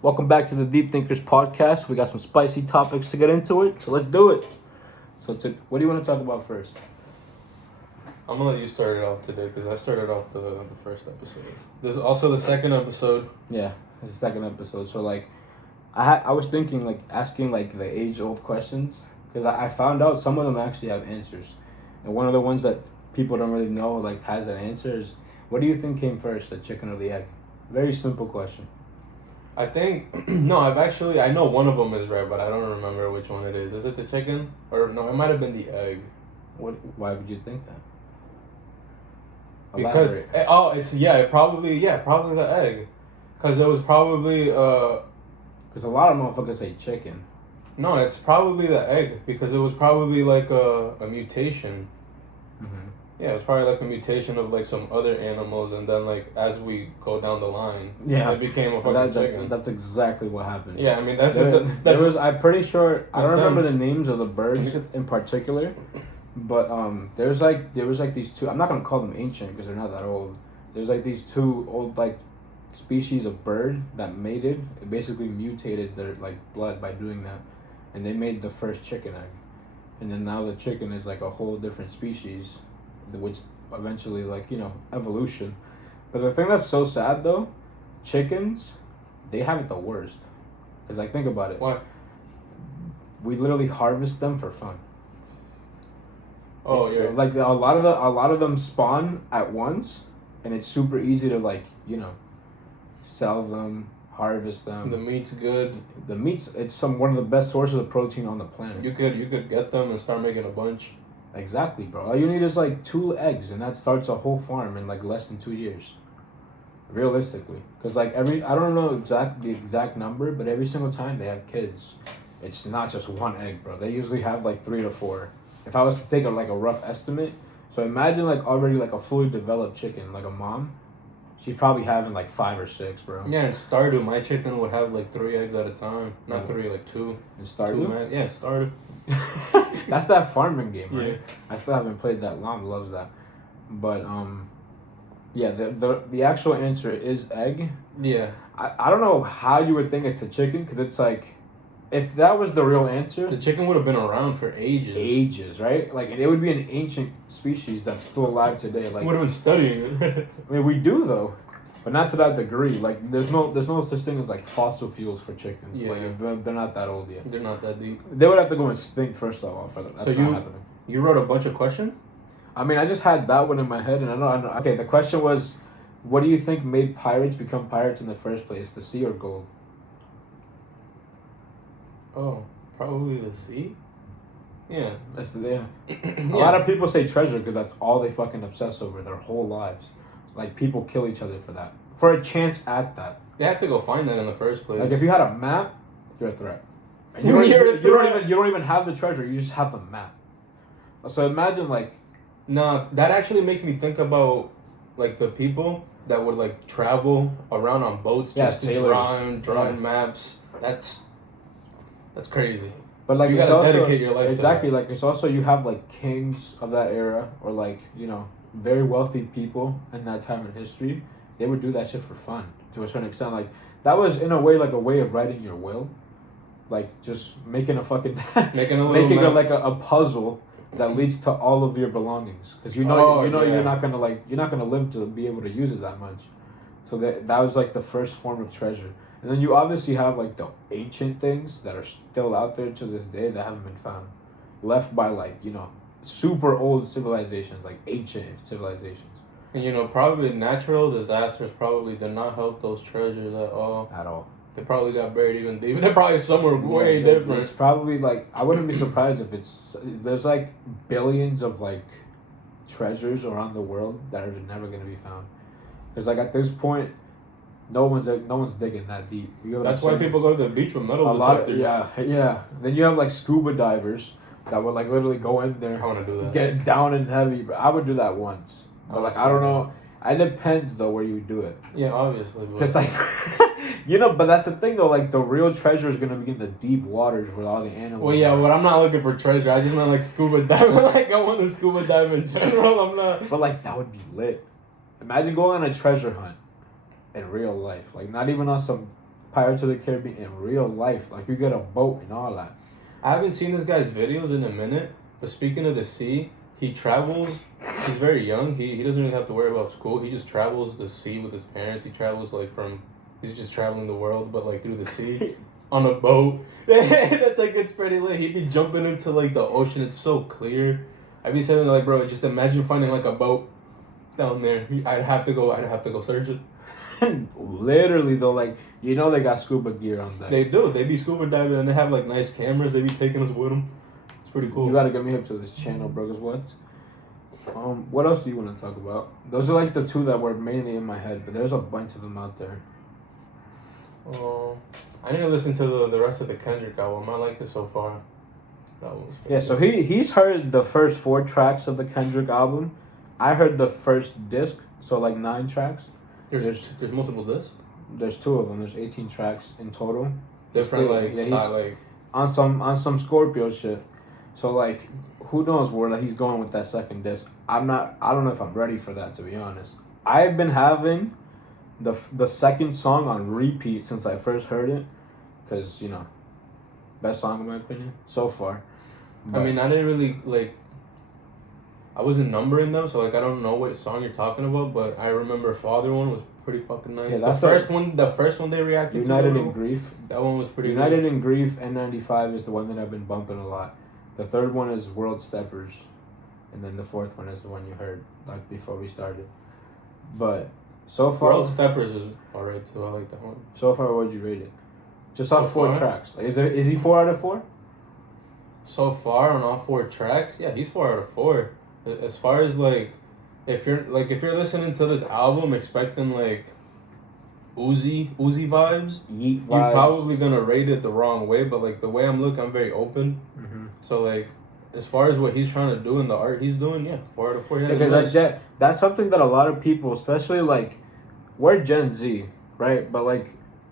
Welcome back to the Deep Thinkers podcast. We got some spicy topics to get into it, so let's do it. What do you want to talk about first? I'm gonna let you start it off today because I started off the first episode. This is also the second episode. Yeah, it's the second episode. So I was thinking asking the age old questions because I found out some of them actually have answers, and one of the ones that people don't really know has an answer is, what do you think came first, the chicken or the egg? Very simple question. I think no. I know one of them is right, but I don't remember which one it is. Is it the chicken or no? It might have been the egg. Why would you think that? Because probably the egg, because it was probably Because a lot of motherfuckers say chicken. No, it's probably the egg because it was probably like a mutation. Mm-hmm. Yeah, it was probably like a mutation of some other animals, and then as we go down the line, it became a fucking chicken. That's exactly what happened. Yeah, I mean I'm pretty sure I don't remember sense. the names of the birds in particular, but there was these two. I'm not gonna call them ancient because they're not that old. There's these two old species of bird that mated. It basically mutated their blood by doing that, and they made the first chicken egg, and then now the chicken is a whole different species, which eventually evolution. But the thing that's so sad though, chickens, they have it the worst. Cause think about it. Why? We literally harvest them for fun. Oh yeah. A lot of them spawn at once, and it's super easy to sell them, harvest them. The meat's good. It's one of the best sources of protein on the planet. You could get them and start making a bunch. Exactly, bro. All you need is 2 eggs, and that starts a whole farm in less than 2 years. Realistically, because I don't know the exact number, but every single time they have kids, it's not just 1 egg, bro. They usually have 3 to 4. If I was to take a rough estimate, so imagine already a fully developed chicken, a mom, she's probably having 5 or 6, bro. Yeah, in Stardew, my chicken would have 3 eggs at a time. Not 3, 2. In Stardew? Yeah, Stardew. That's that farming game, right? Yeah. I still haven't played that. Mom loves that, but yeah, the actual answer is egg. Yeah. I don't know how you would think it's the chicken, because it's if that was the real answer, The chicken would have been around for ages. Ages, right? It would be an ancient species that's still alive today. Would have been studying it. I mean, we do though, but not to that degree. There's no such thing as fossil fuels for chickens. Yeah. They're not that old yet. They're not that deep. They would have to go extinct first of all for that. That's not happening. You wrote a bunch of questions? I mean, I just had that one in my head, and I know. Okay, the question was, what do you think made pirates become pirates in the first place? The sea or gold? Oh, probably the sea? Yeah. That's the A lot of people say treasure because that's all they fucking obsess over their whole lives. People kill each other for that. For a chance at that. They had to go find that in the first place. If you had a map, you're a threat. And You're you don't even have the treasure, you just have the map. So imagine No, that actually makes me think about the people that would travel around on boats just to draw in maps. That's crazy. But you it's gotta also, dedicate your life exactly to that. It's also, you have kings of that era, or very wealthy people in that time in history. They would do that shit for fun to a certain extent. That was in a way a way of writing your will, just making a fucking making a puzzle that leads to all of your belongings, because you're not gonna live to be able to use it that much. So that was the first form of treasure. And then you obviously have the ancient things that are still out there to this day that haven't been found, left by super old civilizations, ancient civilizations. And probably natural disasters probably did not help those treasures at all. At all. They probably got buried even deeper. They're probably somewhere way different. It's probably I wouldn't be surprised if there's billions of treasures around the world that are never gonna be found. Because at this point, no one's digging that deep. That's why people go to the beach with metal detectors. Yeah. Then you have scuba divers that would literally go in there. I want to do that. Get down and heavy. But I would do that once. But I don't know. It depends though where you do it. Yeah, obviously. Because but that's the thing though. The real treasure is gonna be in the deep waters where all the animals. Well, yeah, but I'm not looking for treasure. I just meant scuba diving. I want to scuba dive in general. I'm not. But that would be lit. Imagine going on a treasure hunt in real life. Not even on some Pirates of the Caribbean in real life. Like, you get a boat and all that. I haven't seen this guy's videos in a minute, but speaking of the sea, he travels. He's very young. He doesn't really have to worry about school. He just travels the sea with his parents. He travels like he's just traveling the world, but like through the sea on a boat. That's like, it's pretty lit. He'd be jumping into like the ocean. It's so clear. I'd be saying like, bro, just imagine finding like a boat down there. I'd have to go search it. Literally though, like, you know, they got scuba gear on that. They do. They be scuba diving and they have like nice cameras. They be taking us with them. It's pretty cool. You gotta get me up to this channel, bro. Cause what else do you want to talk about? Those are like the two that were mainly in my head, but there's a bunch of them out there. I need to listen to the rest of the Kendrick album. I like it so far. That was Yeah, so he's heard the first 4 tracks of the Kendrick album. I heard the first disc, so like 9 tracks. There's multiple discs? There's 2 of them. There's 18 tracks in total. Different on some Scorpio shit. So like, who knows where he's going with that second disc? I don't know if I'm ready for that, to be honest. I've been having the second song on repeat since I first heard it, because, you know, best song in my opinion so far. But, I mean, I didn't really like. I wasn't numbering them, so like I don't know what song you're talking about, but I remember Father one was pretty fucking nice. Yeah, that's the first one they reacted United to. in Grief. That one was pretty United in Grief, N95 is the one that I've been bumping a lot. The third one is World Steppers, and then the fourth one is the one you heard like before we started. But so far, World Steppers is alright too. I like that one. So far, what'd you rate it? Just off 4 tracks. Like, is he 4 out of 4? So far on all 4 tracks, yeah, he's 4 out of 4. As far as like, if you're listening to this album expecting like Uzi vibes, Yeet vibes, you're probably gonna rate it the wrong way. But like the way I'm looking, I'm very open. Mm-hmm. So like, as far as what he's trying to do and the art he's doing, yeah, 4 out of 4. Because that's something that a lot of people, especially like, we're Gen Z, right? But like,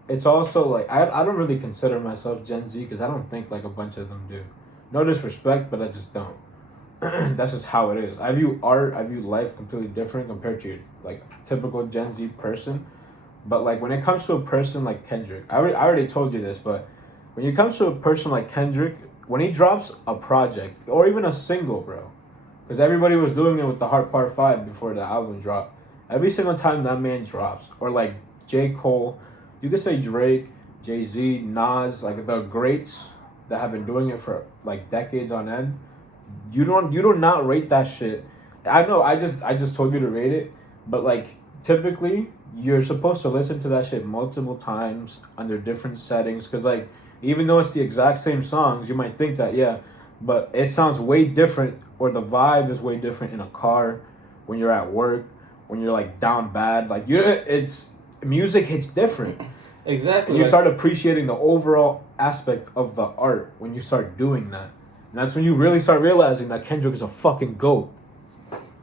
it's also like I don't really consider myself Gen Z because I don't think like a bunch of them do. No disrespect, but I just don't. That's just how it is. I view art, I view life completely different compared to like typical Gen Z person. But like when it comes to a person like Kendrick, I already told you this, but when it comes to a person like Kendrick, when he drops a project or even a single, bro, because everybody was doing it with the Heart Part 5 before the album dropped. Every single time that man drops, or like J. Cole, you could say Drake, Jay-Z, Nas, like the greats that have been doing it for like decades on end. You do not rate that shit. I know I just told you to rate it, but like typically you're supposed to listen to that shit multiple times under different settings, because like even though it's the exact same songs, you might think that, yeah, but it sounds way different, or the vibe is way different in a car, when you're at work, when you're like down bad, like it's music hits different. Exactly. And you start appreciating the overall aspect of the art when you start doing that. And that's when you really start realizing that Kendrick is a fucking GOAT.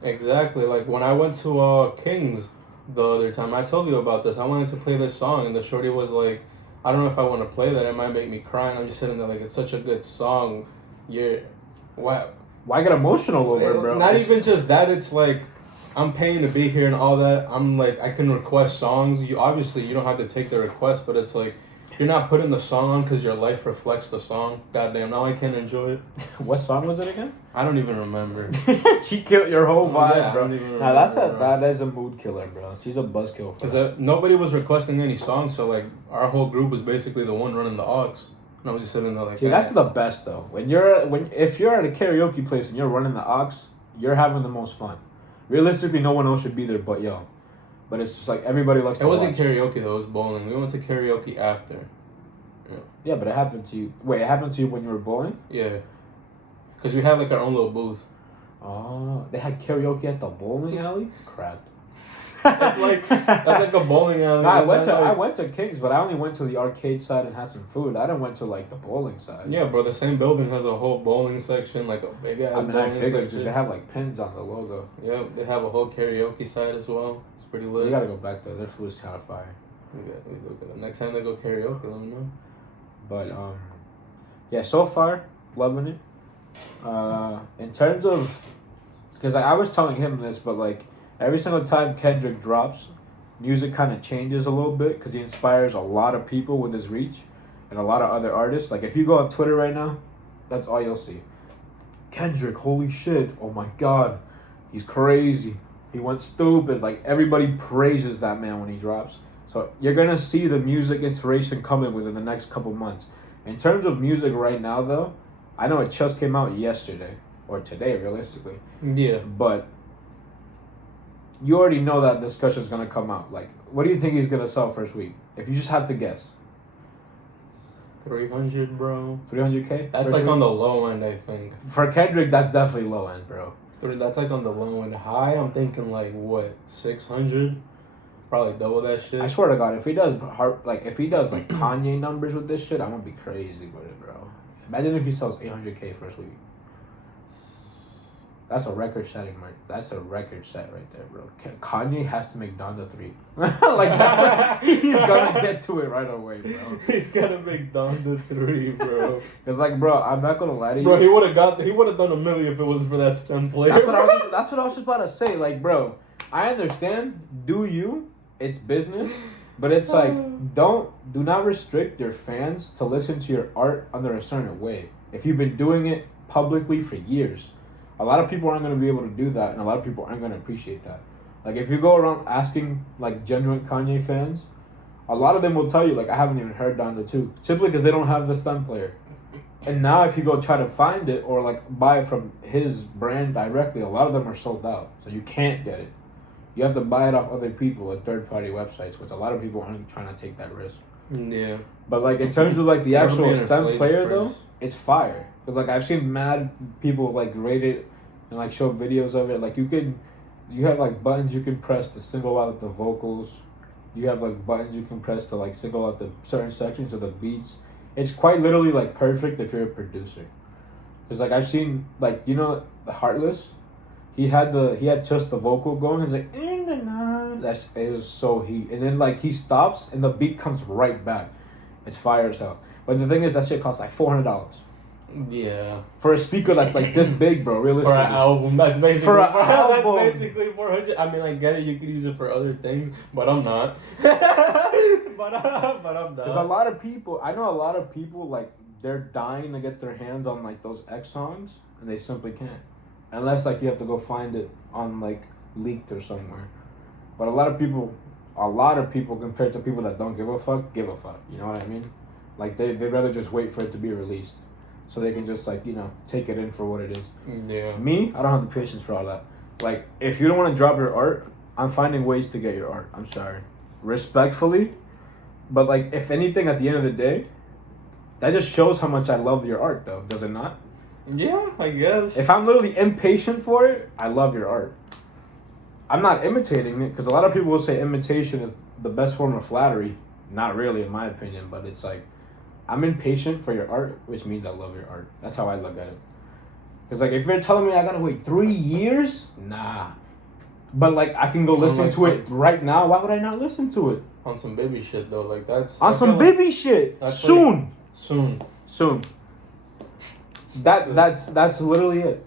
Exactly. Like when I went to King's the other time, I told you about this. I wanted to play this song, and the shorty was like, I don't know if I want to play that. It might make me cry. And I'm just sitting there like, it's such a good song. Why get emotional over it, bro? Not even just that. It's like, I'm paying to be here and all that. I'm like, I can request songs. You don't have to take the request, but it's like, you're not putting the song on because your life reflects the song. Goddamn, now I can't enjoy it. What song was it again? I don't even remember. She killed your whole vibe, yeah, bro. Now that is a mood killer, bro. She's a buzzkill. Because nobody was requesting any songs, so like our whole group was basically the one running the aux. And I was just sitting there like. See, that's the best though. If you're at a karaoke place and you're running the aux, you're having the most fun. Realistically, no one else should be there but yo. But it's just like everybody likes to watch. It wasn't karaoke though, it was bowling. We went to karaoke after. Yeah, but it happened to you. Wait, it happened to you when you were bowling? Yeah. Because we had like our own little booth. Oh, they had karaoke at the bowling alley? Crap. That's like a bowling alley. No, I went to King's, but I only went to the arcade side and had some food. I didn't went to like the bowling side. Yeah, bro, the same building has a whole bowling section, like a big ass bowling I figured section. because they have like pins on the logo. Yeah, they have a whole karaoke side as well. It's pretty lit. You gotta go back there. Their food is kind of fire. We go get it. Next time they go karaoke, let me know. But yeah, so far loving it. In terms of, because I was telling him this, but like every single time Kendrick drops, music kind of changes a little bit because he inspires a lot of people with his reach and a lot of other artists. Like if you go on Twitter right now, that's all you'll see. Kendrick, holy shit, oh my god, he's crazy. He went stupid. Like everybody praises that man when he drops. So you're gonna see the music inspiration coming within the next couple months. In terms of music right now though, I know it just came out yesterday or today realistically. Yeah. But you already know that discussion's gonna come out. Like, what do you think he's gonna sell first week? If you just had to guess. 300, bro. 300K? That's like on the low end, I think. For Kendrick, that's definitely low end, bro. That's like on the low end. High, I'm thinking like what, 600? Probably double that shit. I swear to God, if he does like Kanye numbers with this shit, I'm gonna be crazy with it, bro. Imagine if he sells 800K first week. That's a record setting, Mark. That's a record set right there, bro. Kanye has to make Donda 3. He's gonna get to it right away, bro. He's gonna make Donda 3, bro. Cause like, bro, I'm not gonna lie to you. Bro, he would have done $1 million if it wasn't for that STEM player. That's what I was just about to say. Like, bro, I understand. Do you? It's business, but it's like do not restrict your fans to listen to your art under a certain way. If you've been doing it publicly for years. A lot of people aren't going to be able to do that, and a lot of people aren't going to appreciate that. Like, if you go around asking, like, genuine Kanye fans, a lot of them will tell you, like, I haven't even heard Donda 2. Simply because they don't have the stunt player. And now if you go try to find it or, like, buy it from his brand directly, a lot of them are sold out. So you can't get it. You have to buy it off other people at third-party websites, which a lot of people aren't trying to take that risk. Yeah. But, like, in terms of, like, the actual stunt player, though, it's fire. Because, like, I've seen mad people, like, rate it and, like, show videos of it. Like, you have, like, buttons you can press to single out the vocals. You have, like, buttons you can press to, like, single out the certain sections of the beats. It's quite literally, like, perfect if you're a producer. Because, like, I've seen, like, you know, the Heartless? He had just the vocal going. He's like, it was so heat. And then, like, he stops and the beat comes right back. It's fire as hell. But the thing is, that shit costs like $400. Yeah. For a speaker that's like this big, bro, realistically. For an album, that's basically album. That's basically 400. I mean, I get it. You could use it for other things, but I'm not. but I'm not. There's a lot of people. I know a lot of people like they're dying to get their hands on like those X songs, and they simply can't, unless like you have to go find it on like leaked or somewhere. But a lot of people compared to people that don't give a fuck. You know what I mean? Like they'd rather just wait for it to be released. So they can just, like, you know, take it in for what it is. Yeah. Me, I don't have the patience for all that. Like, if you don't want to drop your art, I'm finding ways to get your art. I'm sorry. Respectfully. But, like, if anything, at the end of the day, that just shows how much I love your art, though. Does it not? Yeah, I guess. If I'm literally impatient for it, I love your art. I'm not imitating it, because a lot of people will say imitation is the best form of flattery. Not really, in my opinion, but it's like, I'm impatient for your art, which means I love your art. That's how I look at it. Because, like, if you're telling me I gotta wait 3 years, nah. But, like, I can go listen to it right now. Why would I not listen to it? On some baby shit, though. Like, that's... On some baby shit. Soon. Soon. That's literally it.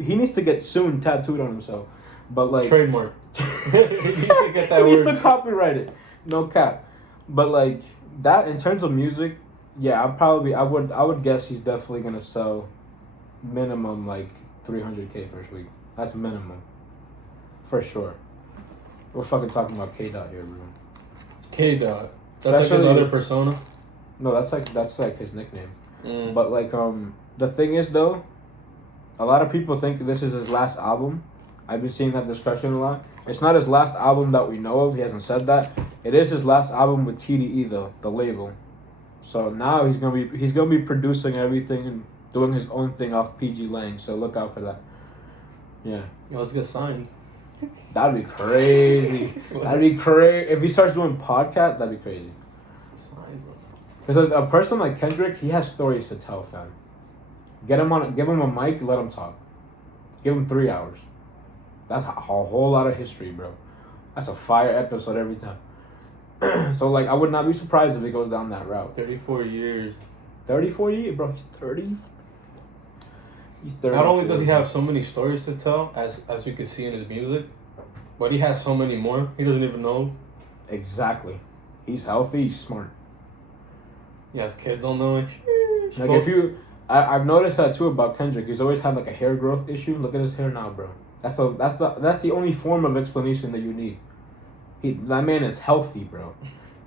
He needs to get soon tattooed on himself. But, like... Trademark. He needs to get that He needs word. to copyright it. No cap. But, like, that, in terms of music... Yeah, I would guess he's definitely gonna sell minimum like 300K first week. That's minimum. For sure. We're fucking talking about K-Dot here, bro. K-Dot. That's like his other persona? No, that's like his nickname. Mm. But like the thing is though, a lot of people think this is his last album. I've been seeing that discussion a lot. It's not his last album that we know of. He hasn't said that. It is his last album with TDE though, the label. So now he's gonna be producing everything and doing his own thing off PG Lang. So look out for that. Yeah. Yo, let's get signed. That'd be crazy. That'd be crazy. If he starts doing podcasts, that'd be crazy. Let's get signed, bro. Because a person like Kendrick, he has stories to tell, fam. Give him a mic, let him talk. Give him 3 hours. That's a whole lot of history, bro. That's a fire episode every time. So, like, I would not be surprised if he goes down that route. 34 years. 34 years? Bro, he's 30. He's 30. Not only does he have so many stories to tell, as you can see in his music, but he has so many more. He doesn't even know. Exactly. He's healthy. He's smart. Yeah, his kids don't know it. Like if you, I've noticed that too about Kendrick. He's always had like a hair growth issue. Look at his hair now, bro. That's the only form of explanation that you need. That man is healthy, bro.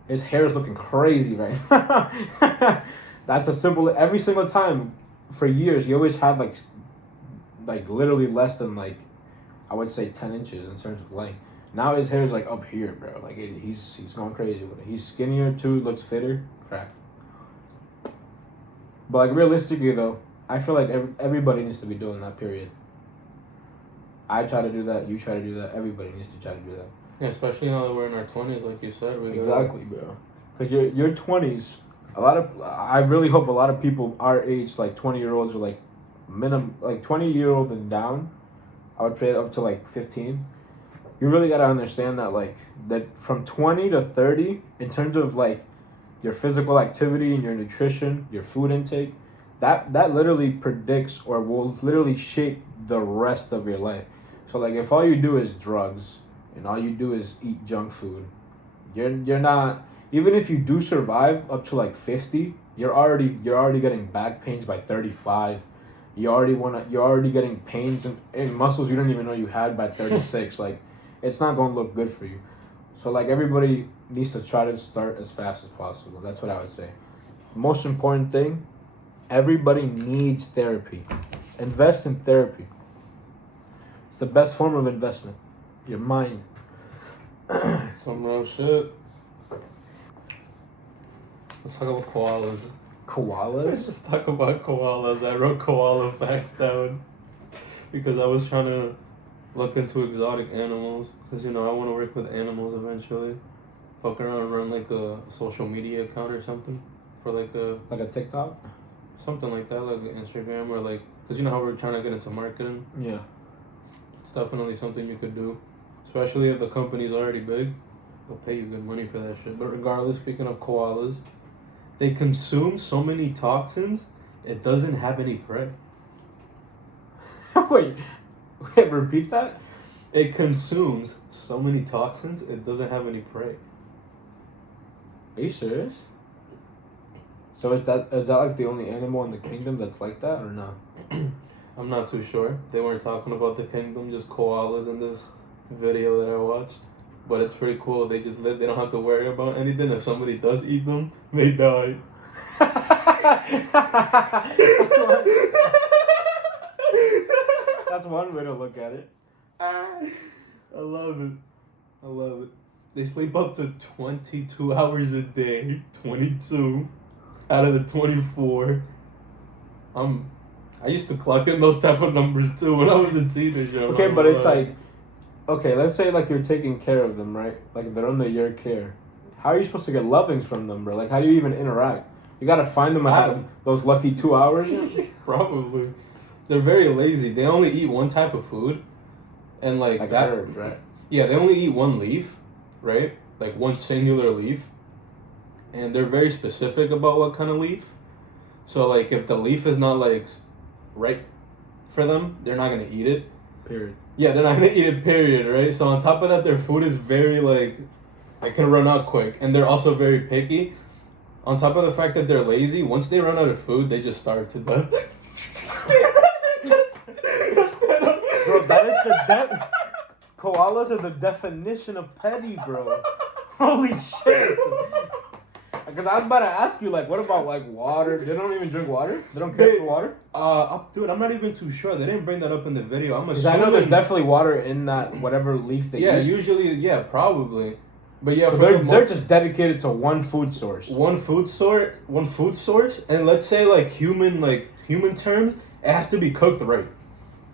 His hair is looking crazy right now. That's a simple. Every single time, for years, he always had like literally less than like, I would say 10 inches in terms of length. Now his hair is like up here, bro. Like he's going crazy with it. He's skinnier too. Looks fitter. Crack. But like realistically though, I feel like everybody needs to be doing that. Period. I try to do that. You try to do that. Everybody needs to try to do that. Yeah, especially now that we're in our 20s, like you said. Exactly, bro. Because your 20s, I really hope a lot of people our age, like 20-year-olds, or like minimum, like 20-year-old and down, I would say up to like 15. You really gotta understand that that from 20 to 30, in terms of like your physical activity and your nutrition, your food intake, that literally predicts or will literally shape the rest of your life. So like if all you do is drugs and all you do is eat junk food, you're not, even if you do survive up to like 50, you're already getting back pains by 35. You're already getting pains in muscles you don't even know you had by 36. Like it's not going to look good for you. So like everybody needs to try to start as fast as possible. That's what I would say. Most important thing, everybody needs therapy. Invest in therapy. It's the best form of investment. Your mind. Some real shit. Let's talk about koalas. Koalas? Let's talk about koalas. I wrote koala facts down because I was trying to look into exotic animals because I want to work with animals eventually. Fuck around and run like a social media account or something for like a TikTok, something like that, like Instagram or like, because you know how we're trying to get into marketing. Yeah, it's definitely something you could do, especially if the company's already big. They'll pay you good money for that shit. But regardless, speaking of koalas, they consume so many toxins, it doesn't have any prey. Wait, repeat that? It consumes so many toxins, it doesn't have any prey. Are you serious? So is that like the only animal in the kingdom that's like that or no? I'm not too sure. They weren't talking about the kingdom, just koalas in this video that I watched. But it's pretty cool. They just live. They don't have to worry about anything. If somebody does eat them, they die. That's one way to look at it. I love it. They sleep up to 22 hours a day. 22 out of the 24. I used to clock in those type of numbers too when I was a teenager. Okay, but it's like, okay, let's say like you're taking care of them, right? Like they're under your care. How are you supposed to get lovings from them, bro? Like how do you even interact? You gotta find them at those lucky 2 hours. Probably. They're very lazy. They only eat one type of food, and like that. Herbs, right? Yeah, they only eat one leaf, right? Like one singular leaf, and they're very specific about what kind of leaf. So like if the leaf is not like right for them, they're not gonna eat it. Period. Yeah, they're not gonna eat it. Period. Right. So on top of that, their food is very like, it can run out quick, and they're also very picky. On top of the fact that they're lazy, once they run out of food, they just starve to death. Bro, that is koalas are the definition of petty, bro. Holy shit. Because I was about to ask you, like, what about, like, water? They don't even drink water? They don't care for water? Dude, I'm not even too sure. They didn't bring that up in the video. Because I know there's definitely water in that whatever leaf they eat. Yeah, usually, yeah, probably. But yeah, so they're just dedicated to one food source. One food source, and let's say like human terms, it has to be cooked right,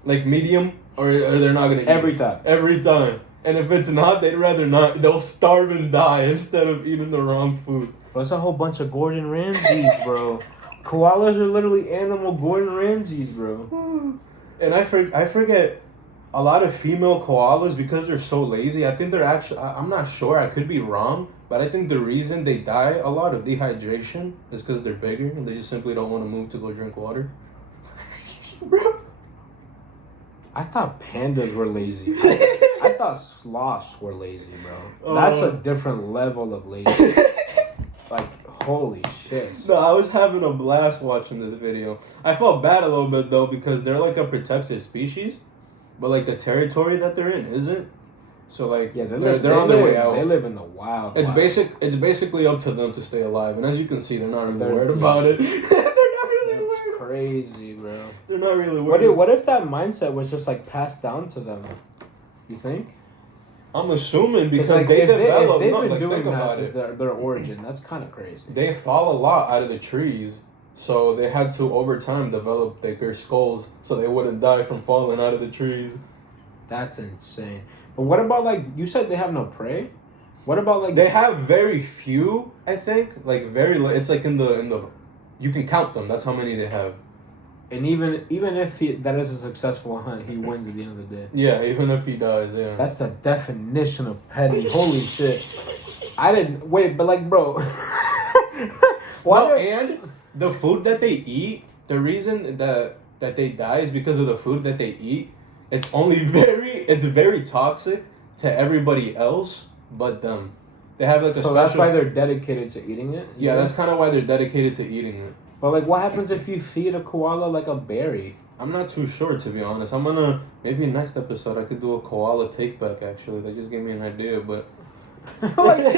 like medium, or they're not gonna eat every time. Every time, and if it's not, they'd rather not. They'll starve and die instead of eating the wrong food. Well, it's a whole bunch of Gordon Ramsays, bro. Koalas are literally animal Gordon Ramsays, bro. And I forget. A lot of female koalas, because they're so lazy, I think they're actually, I'm not sure, I could be wrong, but I think the reason they die a lot of dehydration is because they're bigger and they just simply don't want to move to go drink water. Bro. I thought pandas were lazy. I thought sloths were lazy, bro. That's a different level of lazy. Like, holy shit. No, I was having a blast watching this video. I felt bad a little bit though because they're like a protected species, but like the territory that they're in isn't. So like they're on their way out. They live in the wild. It's basically up to them to stay alive, and as you can see, they're not really worried about it. They're not really worried. That's crazy, bro. They're not really worried. What if that mindset was just like passed down to them? You think? I'm assuming because like, they if developed. they've No, been like, doing think that about since it. their origin. That's kind of crazy. They fall a lot out of the trees, so they had to over time develop like their skulls so they wouldn't die from falling out of the trees. That's insane. But what about like you said they have no prey? What about like they have very few? I think like very. It's like in the, you can count them. That's how many they have. And even if that is a successful hunt, he wins at the end of the day. Yeah, even if he dies, yeah. That's the definition of petty. Holy shit! I didn't wait, but like, bro. And the food that they eat, the reason that they die is because of the food that they eat. It's very toxic to everybody else but them. They have like a that's why they're dedicated to eating it? Yeah, that's kind of why they're dedicated to eating it. But like, what happens if you feed a koala like a berry? I'm not too sure, to be honest. I'm gonna, maybe next episode I could do a koala take back, actually. That just gave me an idea, but... Like,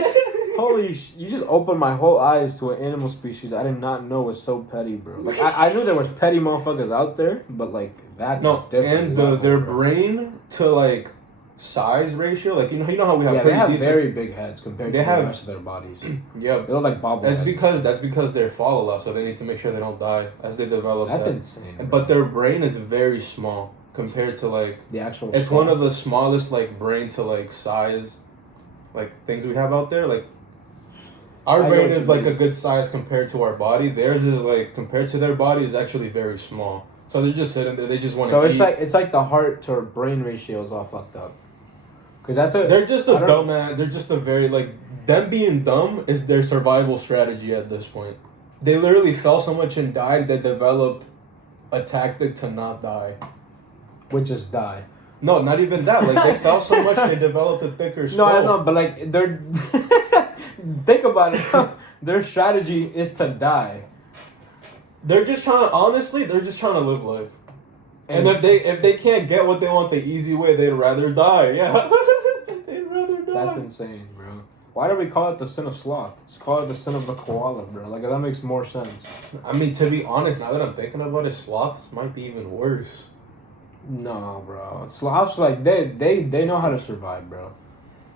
you just opened my whole eyes to an animal species I did not know was so petty, bro. Like, I knew there was petty motherfuckers out there, but like, that's different. And their brain to like size ratio, like you know how we have they have very big heads compared to the rest of their bodies. Yeah, they look like bobbleheads. That's because they fall a lot, so they need to make sure they don't die as they develop. That's insane. Bro. But their brain is very small compared to like the actual. It's one of the smallest like brain to like size, like things we have out there. Like our brain is like a good size compared to our body. Theirs is like compared to their body is actually very small. So they're just sitting there. They just want to. So it's like the heart to brain ratio is all fucked up. Cause they're just a dumbass. They're just a very like them being dumb is their survival strategy at this point. They literally fell so much and died that developed a tactic to not die, which is die. No, not even that. Like they fell so much they developed a thicker skull. No, I know, but like they're think about it. Their strategy is to die. They're just trying to live life. And if they can't get what they want the easy way, they'd rather die. Yeah. They'd rather die. That's insane, bro. Why do we call it the sin of sloth? Just call it the sin of the koala, bro. Like, that makes more sense. I mean, to be honest, now that I'm thinking about it, sloths might be even worse. No, bro. Sloths, like, they know how to survive, bro.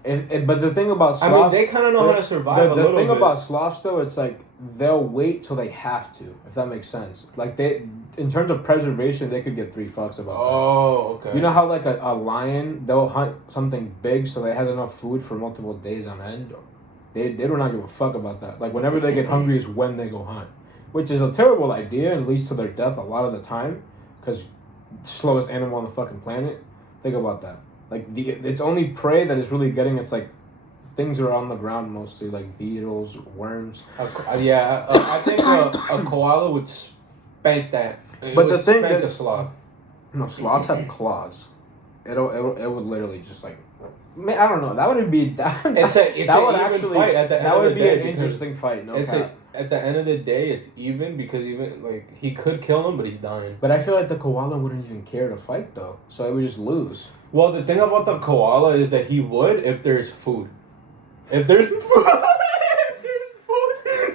But the thing about sloths... I mean, they kind of know how to survive a little bit. The thing about sloths, though, it's like, they'll wait till they have to, if that makes sense. Like, in terms of preservation, they could get 3 fucks about that. Oh, okay. You know how, like, a lion, they'll hunt something big so they has enough food for multiple days on end? They do not give a fuck about that. Like, whenever they get hungry is when they go hunt. Which is a terrible idea and leads to their death a lot of the time. Because slowest animal on the fucking planet. Think about that. Like, it's only prey that is really getting, it's like, things are on the ground mostly, like beetles, worms. I think a koala would spank that. But the thing that... a sloth. No, sloths have claws. It would literally just like... Man, I don't know. That would be... That would actually... Fight at the end that would be day an interesting fight, no cap. At the end of the day, it's even because even like he could kill him, but he's dying. But I feel like the koala wouldn't even care to fight though, so it would just lose. Well, the thing about the koala is that he would if there's food. If there's food,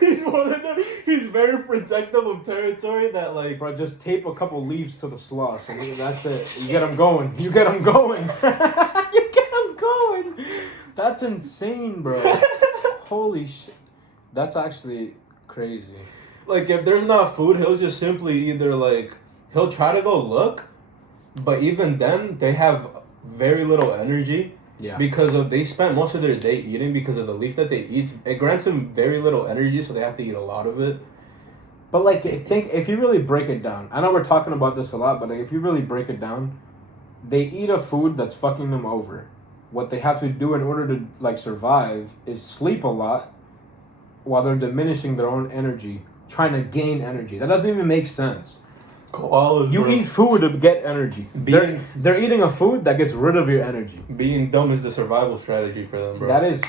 he's one of them. He's very protective of territory. That like, bro, just tape a couple leaves to the sloths, and that's it. You get them going. You get them going. You get them going. That's insane, bro. Holy shit. That's actually crazy. Like, if there's not food, he'll just simply either like he'll try to go look, but even then they have very little energy. Yeah. Because they spent most of their day eating because of the leaf that they eat. It grants them very little energy, so they have to eat a lot of it. But like, think if you really break it down. I know we're talking about this a lot, but like, if you really break it down, they eat a food that's fucking them over. What they have to do in order to like survive is sleep a lot, while they're diminishing their own energy, trying to gain energy. That doesn't even make sense. Koalas, You bro. eat food to get energy. Being- They're eating a food that gets rid of your energy. Being dumb is the survival strategy for them, bro. That is...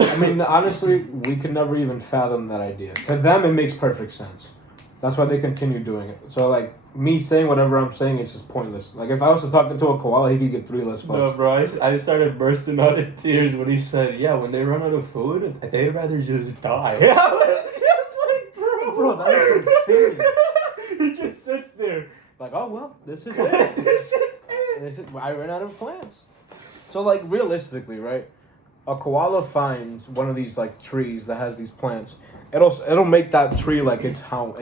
I mean, honestly, we could never even fathom that idea. To them, it makes perfect sense. That's why they continue doing it. So, like, me saying whatever I'm saying is just pointless. Like, if I was talking to a koala, he could get 3 less No, fucks. bro, I started bursting out in tears when he said, yeah, when they run out of food, they'd rather just die. I was just like, Bro, that is insane. He just sits there. Like, oh, well, this is This is it. I ran out of plants. So, like, realistically, right? A koala finds one of these, like, trees that has these plants. It'll make that tree like its home.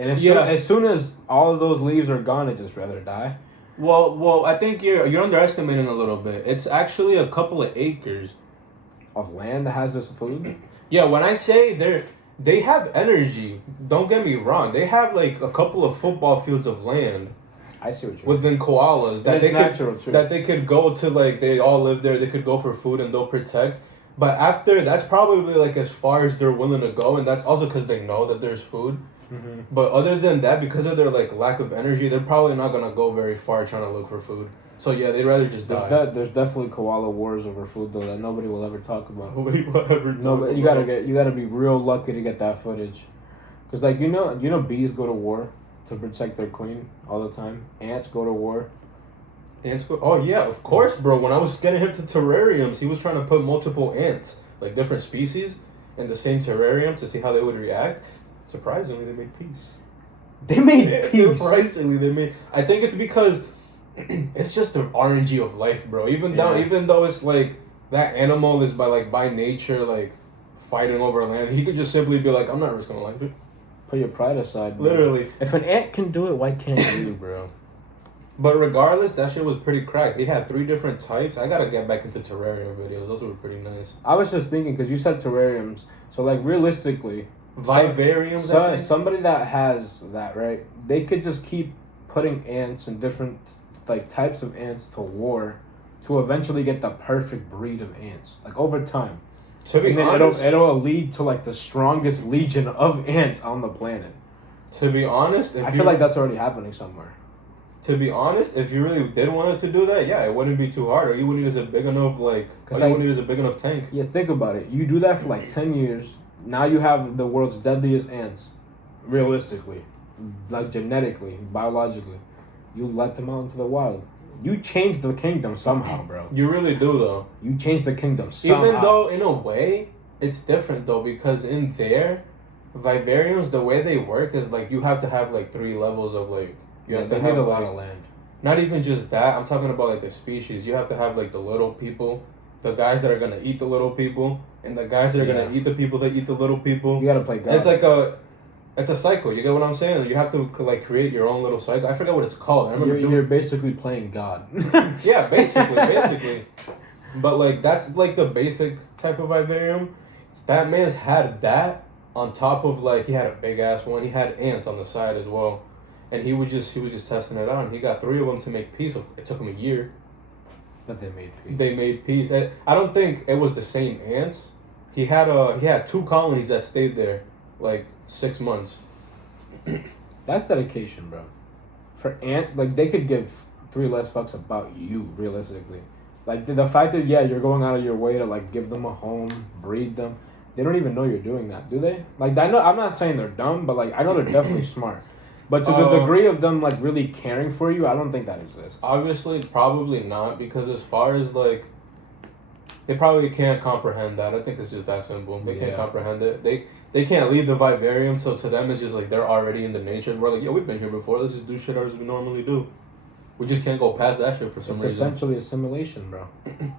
And as soon as all of those leaves are gone, it just rather die. Well, I think you're underestimating a little bit. It's actually a couple of acres Of land that has this food? Yeah, when I say they have energy, don't get me wrong. They have like a couple of football fields of land I see what you're within koalas that it's natural too. that they could go to, like they all live there. They could go for food and they'll protect. But after that's probably like as far as they're willing to go, and that's also because they know that there's food. Mm-hmm. But other than that, because of their like lack of energy, they're probably not gonna go very far trying to look for food. So yeah, they'd rather just die. There's definitely koala wars over food though that nobody will ever talk about. Nobody will ever talk No, but you about. gotta be real lucky to get that footage, cause like you know bees go to war to protect their queen all the time. Ants go to war. Ants go. Oh yeah, of course, bro. When I was getting him to terrariums, he was trying to put multiple ants, like different species, in the same terrarium to see how they would react. Surprisingly, they made peace. They made peace. Surprisingly, they made. I think it's because it's just the RNG of life, bro. Even though it's like that animal is by nature like fighting over land, he could just simply be like, I'm not risking my life. Put your pride aside. Bro. Literally. If an ant can do it, why can't you, bro? But regardless, that shit was pretty cracked. He had 3 different types. I gotta get back into terrarium videos. Those were pretty nice. I was just thinking because you said terrariums, so like realistically, Vivariums. somebody that has that, right? They could just keep putting ants and different like types of ants to war to eventually get the perfect breed of ants. Like over time. To be And then honest, it'll lead to like the strongest legion of ants on the planet. to be honest, I feel like that's already happening somewhere. To be honest, if you really did want it to do that, yeah, it wouldn't be too hard. All you would need is a big enough tank. Yeah, think about it. You do that for like 10 years. Now you have the world's deadliest ants. Realistically. Like genetically, biologically. You let them out into the wild. You change the kingdom somehow, bro. You really do though. You change the kingdom somehow. Even though in a way it's different though, because in there, vivariums, the way they work is like you have to have like 3 levels of like they need a lot of land. Not even just that. I'm talking about like the species. You have to have like the little people, the guys that are gonna eat the little people, and the guys that are gonna eat the people that eat the little people. You gotta play God. It's a cycle. You get what I'm saying? You have to like create your own little cycle. I forget what it's called. I remember You're basically playing God. Yeah, basically. But like that's like the basic type of vivarium. That man's had that on top of like he had a big ass one. He had ants on the side as well, and he was just testing it out. And he got 3 of them to make peace. It took him a year. But they made peace. They made peace. I don't think it was the same ants. He had 2 colonies that stayed there like 6 months. That's dedication, bro. For ant, like they could give 3 less fucks about you, realistically. Like the fact that you're going out of your way to like give them a home, breed them. They don't even know you're doing that, do they? Like I know, I'm not saying they're dumb, but like I know they're definitely smart. But to the degree of them like really caring for you, I don't think that exists. Obviously, probably not, because as far as like, they probably can't comprehend that. I think it's just that simple. They can't comprehend it. They can't leave the vivarium, so to them it's just like they're already in the nature. We're like, we've been here before. Let's just do shit as we normally do. We just can't go past that shit for some reason. It's essentially a simulation, bro.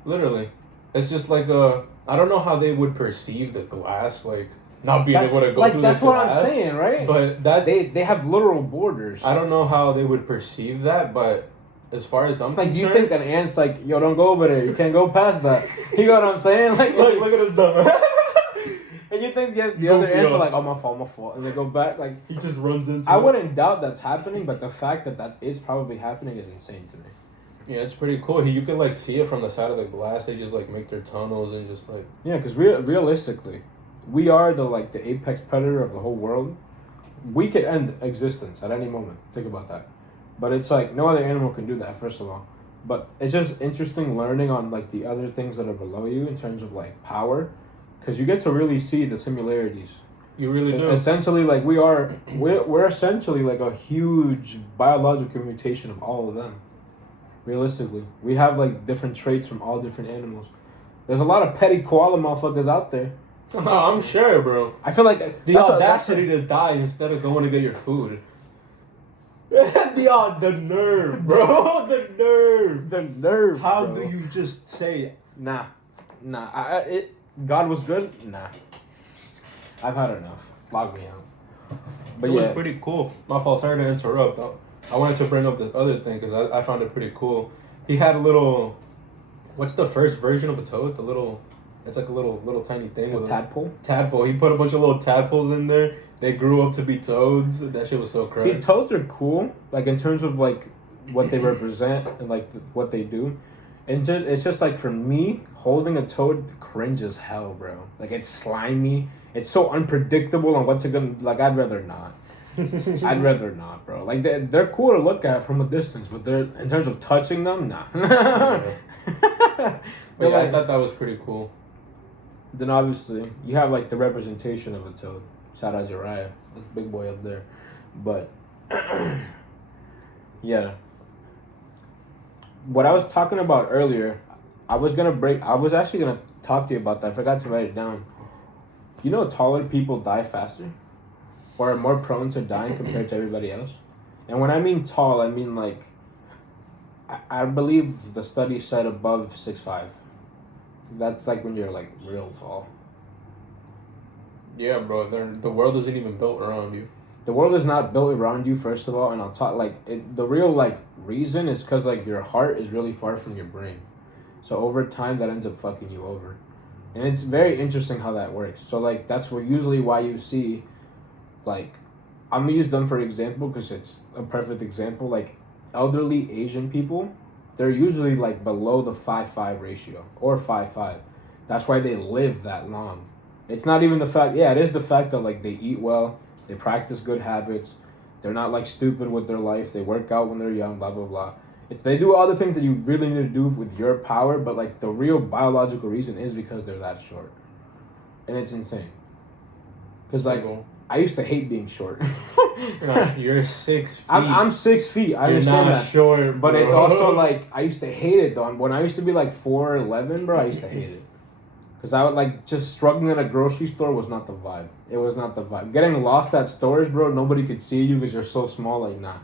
Literally. It's just like I don't know how they would perceive the glass, like not being able to go like through that's the what glass. I'm saying, right? But that's they have literal borders. I don't know how they would perceive that, but as far as I'm like, do concerned, you think an ant's like, yo, don't go over there, you can't go past that? You know what I'm saying? Like, look at this dumb. and you think the other ants are like, oh, my fault, and they go back, like He just runs into I it. wouldn't doubt that's happening, but the fact that is probably happening is insane to me. Yeah, it's pretty cool. You can like see it from the side of the glass. They just like make their tunnels and just like Yeah, because realistically, we are the apex predator of the whole world. we could end existence at any moment. Think about that. But it's like no other animal can do that, first of all. But it's just interesting learning on like the other things that are below you in terms of like power, because you get to really see the similarities. You really do. Essentially, like we're essentially like a huge biological mutation of all of them. Realistically, we have like different traits from all different animals. There's a lot of petty koala motherfuckers out there. I'm sure, bro. I feel like the audacity to die instead of going to get your food. the nerve, bro. The nerve. How bro. do you just say nah? God was good. Nah. I've had enough. Log me out. But it was pretty cool. My fault. Sorry to interrupt. I wanted to bring up this other thing because I found it pretty cool. He had a little. What's the first version of a toad? The little. It's like a little tiny thing. A tadpole? Tadpole. He put a bunch of little tadpoles in there. They grew up to be toads. That shit was so crazy. See, toads are cool, like in terms of like what they represent and like what they do. And it's just like for me, holding a toad cringe as hell, bro. Like it's slimy. It's so unpredictable on what's it gonna like. I'd rather not. I'd rather not, bro. Like they're cool to look at from a distance, but they're in terms of touching them, nah. But yeah, I thought that was pretty cool. Then obviously you have like the representation of a toad. Shout out Jiraiya, that's a big boy up there. But yeah, what I was talking about earlier, I was actually gonna talk to you about that. I forgot to write it down. You know, taller people die faster, or are more prone to dying compared to everybody else. And when I mean tall, I mean like, I believe the study said above 6'5". That's like when you're like real tall. Yeah, bro. The world isn't even built around you. The world is not built around you, first of all, and I'll talk like the real like reason is because like your heart is really far from your brain, so over time that ends up fucking you over, and it's very interesting how that works. So like that's usually why you see, like, I'm gonna use them for example because it's a perfect example. Like elderly Asian people, they're usually like below the 5'5" ratio or 5'5". That's why they live that long. It's not even the fact. Yeah, it is the fact that like they eat well. They practice good habits. They're not like stupid with their life. They work out when they're young, blah, blah, blah. They do all the things that you really need to do with your power, but like the real biological reason is because they're that short. And it's insane. Because like, I used to hate being short. No, you're 6 feet. I'm 6 feet. I understand not that. Short, but it's also like, I used to hate it though. When I used to be like 4'11", bro, I used to hate it. Because I would like just struggling at a grocery store was not the vibe. It was not the vibe. Getting lost at stores, bro, nobody could see you because you're so small. Like, nah.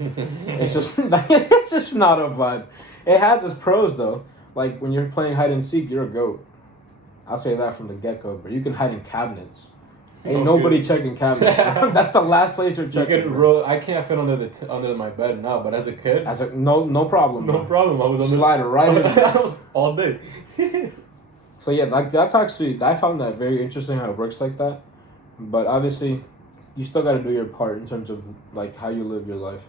It's just it's just not a vibe. It has its pros though. Like when you're playing hide and seek, you're a goat. I'll say that from the get-go, but you can hide in cabinets. Ain't nobody checking cabinets. That's the last place you're checking. I can't fit under my bed now, but as a kid, no problem. No problem. I was slide right in. I was all day. So yeah, like that's actually, I found that very interesting how it works like that. But obviously, you still got to do your part in terms of like how you live your life,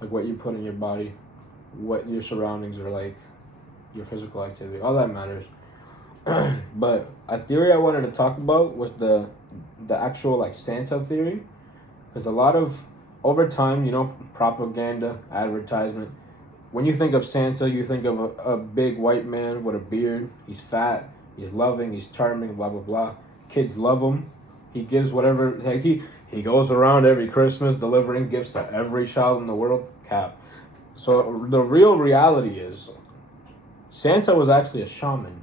like what you put in your body, what your surroundings are like, your physical activity, all that matters. But a theory I wanted to talk about was the actual like Santa theory, because a lot of over time, you know, propaganda, advertisement. When you think of Santa, you think of a big white man with a beard. He's fat. He's loving. He's charming. Blah blah blah. Kids love him. He gives whatever. Like he goes around every Christmas delivering gifts to every child in the world. Cap. So the real reality is, Santa was actually a shaman.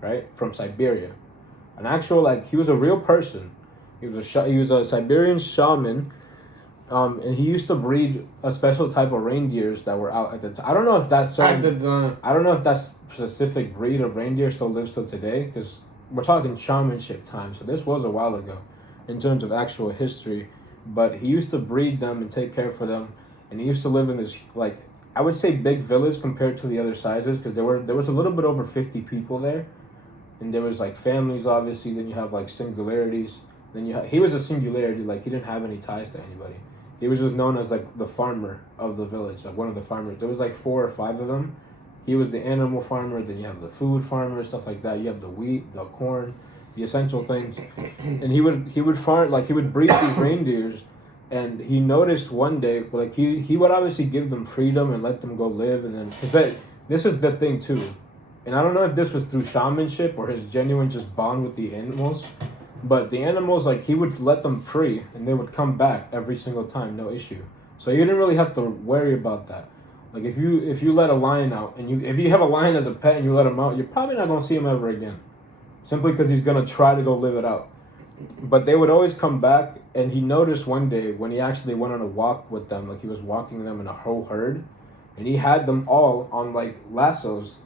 Right, from Siberia, an actual like he was a real person. He was a Siberian shaman. And he used to breed a special type of reindeers that were out at the time. I don't know if that specific breed of reindeer still lives till today, because we're talking shamanship time. So this was a while ago, in terms of actual history. But he used to breed them and take care for them, and he used to live in this like I would say big village compared to the other sizes, because there was a little bit over 50 people there, and there was like families obviously. Then you have like singularities. He was a singularity, like he didn't have any ties to anybody. He was just known as like the farmer of the village, like one of the farmers. There was like 4 or 5 of them. He was the animal farmer. Then you have the food farmer, stuff like that. You have the wheat, the corn, the essential things. And he would farm, like he would breed these reindeers, and he noticed one day, like he would obviously give them freedom and let them go live, and then because this is the thing too, and I don't know if this was through shamanship or his genuine just bond with the animals, but the animals, like he would let them free and they would come back every single time, no issue. So you didn't really have to worry about that. Like if you let a lion out, and if you have a lion as a pet and you let him out, you're probably not gonna see him ever again, simply because he's gonna try to go live it out. But they would always come back, and he noticed one day when he actually went on a walk with them, like he was walking them in a whole herd, and he had them all on like lassos,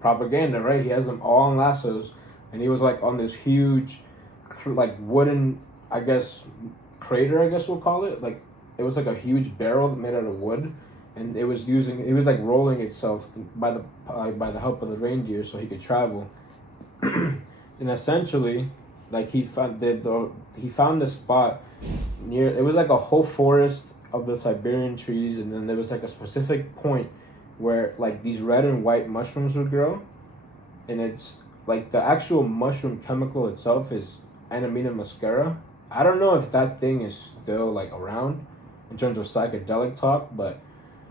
propaganda, right? He has them all on lassos, and he was like on this huge, like wooden, I guess, crater, I guess we'll call it. Like it was like a huge barrel made out of wood, and it was like rolling itself by the help of the reindeer so he could travel. And essentially, like he found the spot near, it was like a whole forest of the Siberian trees, and then there was like a specific point where like these red and white mushrooms would grow, and it's like the actual mushroom chemical itself is Anamina muscaria. I don't know if that thing is still like around in terms of psychedelic talk, but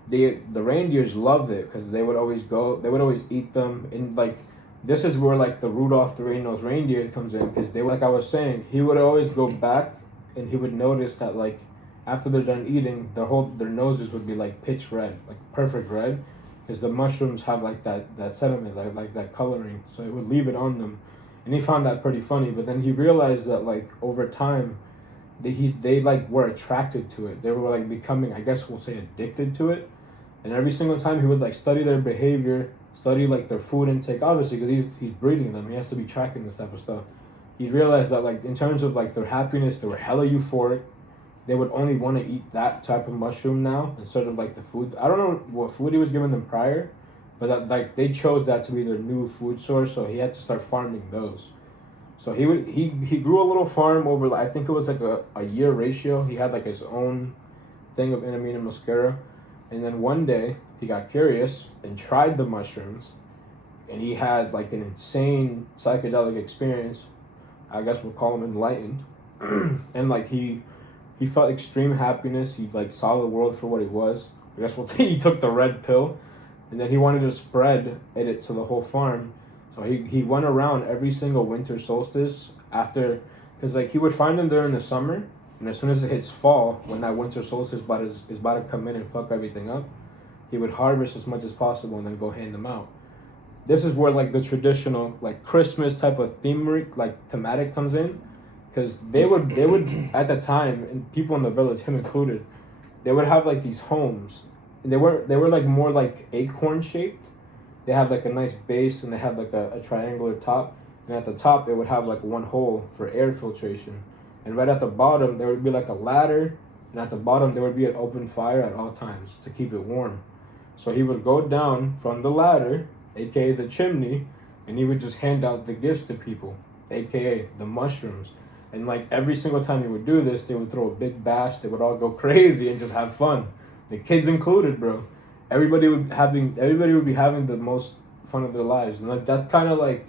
the reindeers loved it because they would always eat them, and like this is where like the Rudolph the Red-Nosed Reindeer comes in, because they, like I was saying, he would always go back and he would notice that like after they're done eating, their noses would be like pitch red, like perfect red, because the mushrooms have like that sediment, like that coloring, so it would leave it on them, and he found that pretty funny. But then he realized that like over time, they like were attracted to it. They were like becoming, I guess we'll say, addicted to it. And every single time he would like study their behavior, study like their food intake, obviously because he's breeding them, he has to be tracking this type of stuff. He realized that like in terms of like their happiness, they were hella euphoric. They would only want to eat that type of mushroom now instead of like the food. I don't know what food he was giving them prior, but that, like they chose that to be their new food source, so he had to start farming those. So he grew a little farm over, like, I think it was like a year ratio. He had like his own thing of Anamina muscaria. And then one day he got curious and tried the mushrooms, and he had like an insane psychedelic experience. I guess we'll call him enlightened. And like he felt extreme happiness. He like saw the world for what it was. I guess we'll say he took the red pill, and then he wanted to spread it to the whole farm. So he went around every single winter solstice after, because like he would find them during the summer, and as soon as it hits fall, when that winter solstice is about to come in and fuck everything up, he would harvest as much as possible and then go hand them out. This is where like the traditional like Christmas type of thematic comes in, because they would at the time, and people in the village, him included, they would have like these homes, and they were like more like acorn shaped. They had like a nice base, and they had like a triangular top, and at the top it would have like one hole for air filtration, and right at the bottom there would be like a ladder, and at the bottom there would be an open fire at all times to keep it warm. So he would go down from the ladder, aka the chimney, and he would just hand out the gifts to people, aka the mushrooms. And like every single time he would do this, they would throw a big bash. They would all go crazy and just have fun, the kids included, bro. Everybody would be having the most fun of their lives, and like that's kind of like,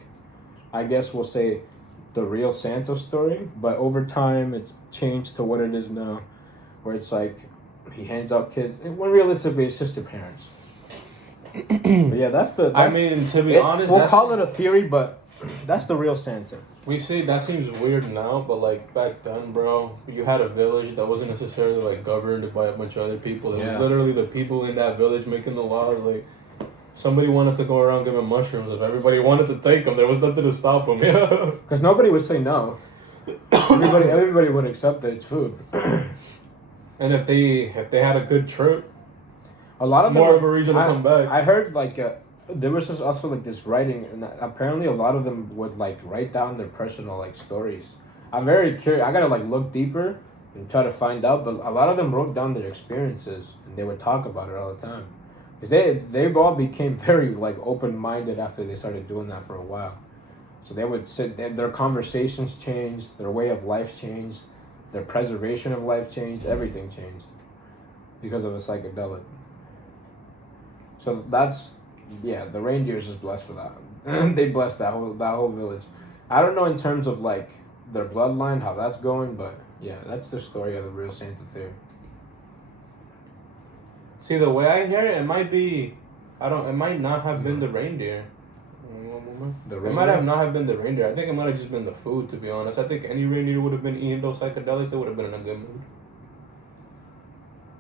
I guess we'll say, the real Santa story. But over time, it's changed to what it is now, where it's like he hands out kids. When realistically, it's just their parents. But yeah, I mean, to be honest, we'll call it a theory, but that's the real Santa. We see that seems weird now, but like back then, bro, you had a village that wasn't necessarily like governed by a bunch of other people. It was literally the people in that village making the laws. Like somebody wanted to go around giving mushrooms. If everybody wanted to take them, there was nothing to stop them. Yeah, because nobody would say no. Everybody would accept that it's food. And if they had a good trip, a lot of more of a reason to come back. I heard like there was just also like this writing, and apparently a lot of them would like write down their personal like stories. I'm very curious. I gotta like look deeper and try to find out. But a lot of them wrote down their experiences, and they would talk about it all the time. Because they all became very like open minded after they started doing that for a while. So they would sit. Their conversations changed. Their way of life changed. Their preservation of life changed. Everything changed because of a psychedelic. So that's. Yeah, the reindeers is blessed for that. They blessed that whole village. I don't know in terms of like their bloodline how that's going, but yeah, that's the story of the real Santa theory. See, the way I hear it, it might be, it might not have been the reindeer. It might have not have been the reindeer. I think it might have just been the food, to be honest. I think any reindeer would have been eating those psychedelics, they would have been in a good mood.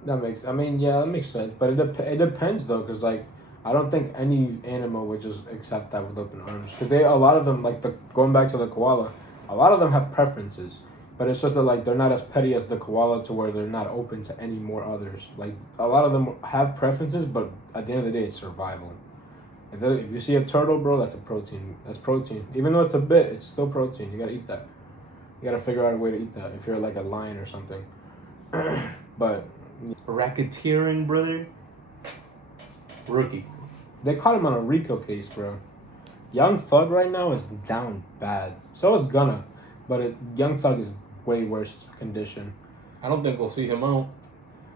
That makes sense. But it depends though, because like I don't think any animal would just accept that with open arms. Because a lot of them, like going back to the koala, a lot of them have preferences. But it's just that like they're not as petty as the koala to where they're not open to any more others. Like a lot of them have preferences, but at the end of the day, it's survival. If you see a turtle, bro, that's a protein. That's protein. Even though it's a bit, it's still protein. You gotta eat that. You gotta figure out a way to eat that if you're like a lion or something. But racketeering, brother. Rookie. They caught him on a RICO case, bro. Young Thug right now is down bad. So is Gunna, but Young Thug is way worse condition. I don't think we'll see him out.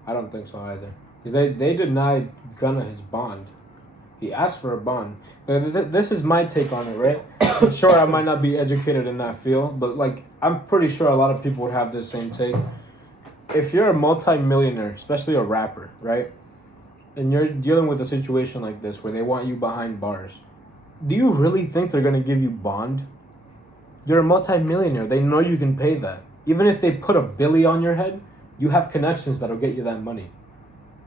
I don't think so either. Because they denied Gunna his bond. He asked for a bond. But this is my take on it, right? Sure, I might not be educated in that field, but like I'm pretty sure a lot of people would have this same take. If you're a multi-millionaire, especially a rapper, right? And you're dealing with a situation like this where they want you behind bars, do you really think they're going to give you bond? You're a multi-millionaire. They know you can pay that. Even if they put a billy on your head, you have connections that'll get you that money.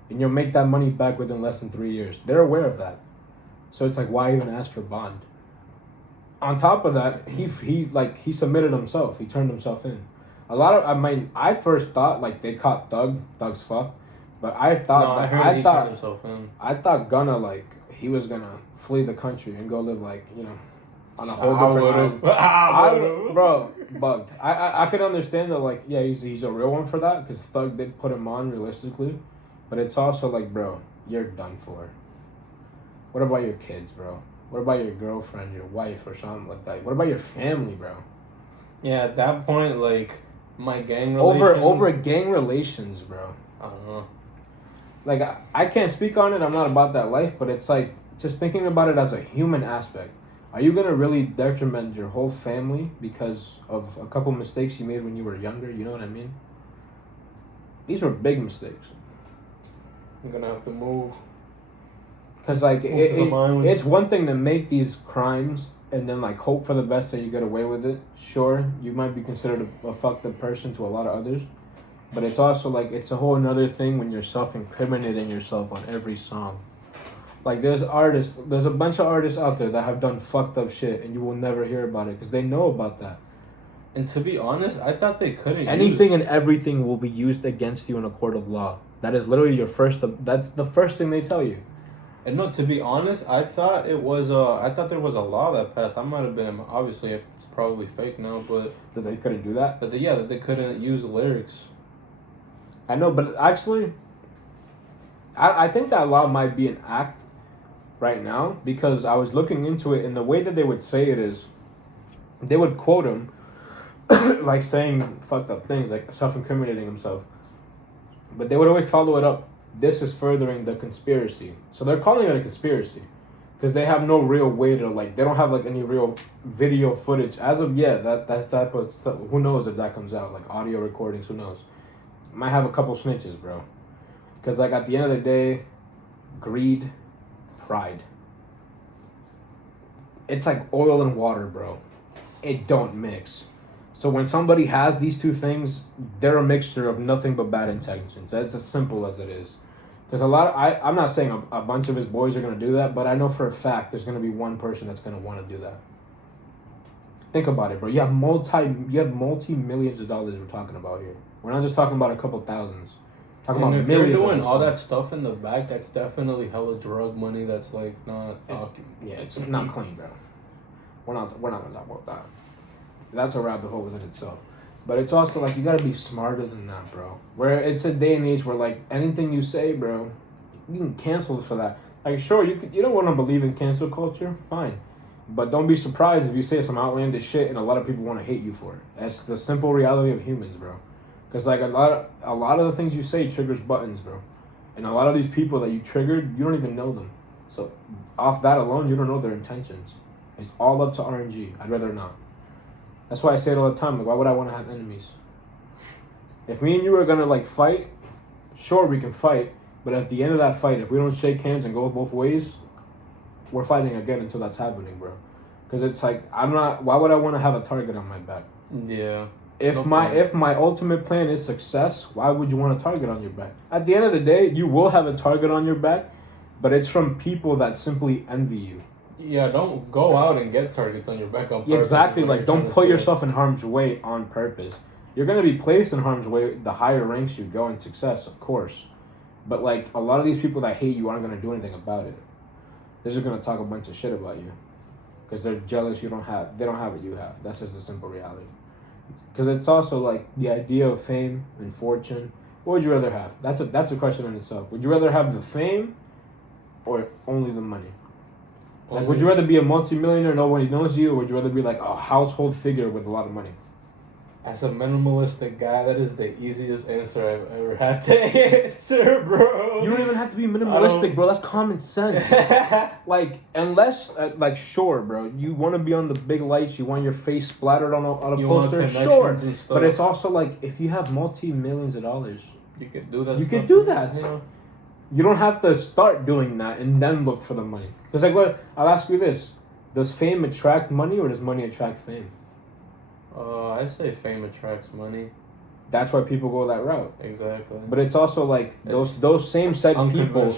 And you'll make that money back within less than 3 years. They're aware of that. So it's like, why even ask for bond? On top of that, he submitted himself. He turned himself in. I first thought like they caught Thug's fucked, but I thought Gunna like he was gonna flee the country and go live like on a whole different island. Bro, bugged. I could understand that like yeah he's a real one for that because Thug did put him on realistically, but it's also like bro you're done for. What about your kids, bro? What about your girlfriend, your wife, or something like that? What about your family, bro? Yeah, at that point like. My gang relations. Over gang relations, bro. I don't know. Like, I can't speak on it. I'm not about that life. But it's like, just thinking about it as a human aspect. Are you going to really detriment your whole family because of a couple mistakes you made when you were younger? You know what I mean? These were big mistakes. I'm going to have to move. Because, like, it's one thing to make these crimes and then like hope for the best that you get away with it. Sure, you might be considered a fucked up person to a lot of others, but it's also like it's a whole another thing when you're self-incriminating yourself on every song. Like there's a bunch of artists out there that have done fucked up shit and you will never hear about it because they know about that. And to be honest, I thought they couldn't anything and everything will be used against you in a court of law. That is literally that's the first thing they tell you. And no, to be honest, I thought there was a law that passed. I might have been, obviously it's probably fake now, but that they couldn't do that. That they couldn't use lyrics. I know, but actually, I think that law might be an act right now because I was looking into it, and the way that they would say it is, they would quote him, like saying fucked up things, like self-incriminating himself, but they would always follow it up. This is furthering the conspiracy. So they're calling it a conspiracy because they have no real way to like. They don't have like any real video footage as of yet. That type of stuff. Who knows if that comes out? Like audio recordings. Who knows? Might have a couple snitches, bro. Because like at the end of the day, greed, pride. It's like oil and water, bro. It don't mix. So when somebody has these two things, they're a mixture of nothing but bad intentions. That's as simple as it is. Because I'm not saying a bunch of his boys are going to do that, but I know for a fact there's going to be one person that's going to want to do that. Think about it, bro. You have multi-millions of dollars we're talking about here. We're not just talking about a couple thousands. We're talking about millions. If you're doing all that stuff in the back, that's definitely hella drug money that's like not... it's not clean, bro. We're not going to talk about that. That's a rabbit hole within itself. But it's also like you gotta be smarter than that, bro. Where it's a day and age where like anything you say, bro, you can cancel for that. Like sure, you don't want to believe in cancel culture, fine. But don't be surprised if you say some outlandish shit and a lot of people want to hate you for it. That's the simple reality of humans, bro. Because like a lot of the things you say triggers buttons, bro. And a lot of these people that you triggered, you don't even know them. So off that alone, you don't know their intentions. It's all up to RNG. I'd rather not. That's why I say it all the time. Like, why would I want to have enemies? If me and you are gonna like fight, sure we can fight. But at the end of that fight, if we don't shake hands and go both ways, we're fighting again until that's happening, bro. Because it's like I'm not. Why would I want to have a target on my back? Yeah. If my ultimate plan is success, why would you want a target on your back? At the end of the day, you will have a target on your back, but it's from people that simply envy you. Yeah, don't go out and get targets on your back on purpose. Exactly, like don't put yourself in harm's way on purpose. You're gonna be placed in harm's way the higher ranks you go in success, of course. But like a lot of these people that hate you aren't gonna do anything about it. They're just gonna talk a bunch of shit about you, because they're jealous. They don't have what you have. That's just the simple reality. Because it's also like the idea of fame and fortune. What would you rather have? That's a question in itself. Would you rather have the fame, or only the money? Like, would you rather be a multimillionaire, nobody knows you, or would you rather be like a household figure with a lot of money? As a minimalistic guy, that is the easiest answer I've ever had to answer, bro. You don't even have to be minimalistic, bro. That's common sense. Like, unless, like, sure, bro, you want to be on the big lights, you want your face splattered on a poster, sure. But it's also like, if you have multi-millions of dollars, you could do that. You could do that. Yeah. You don't have to start doing that and then look for the money. Because, like, what I'll ask you this: does fame attract money, or does money attract fame? I say fame attracts money. That's why people go that route. Exactly. But it's also like those same said people,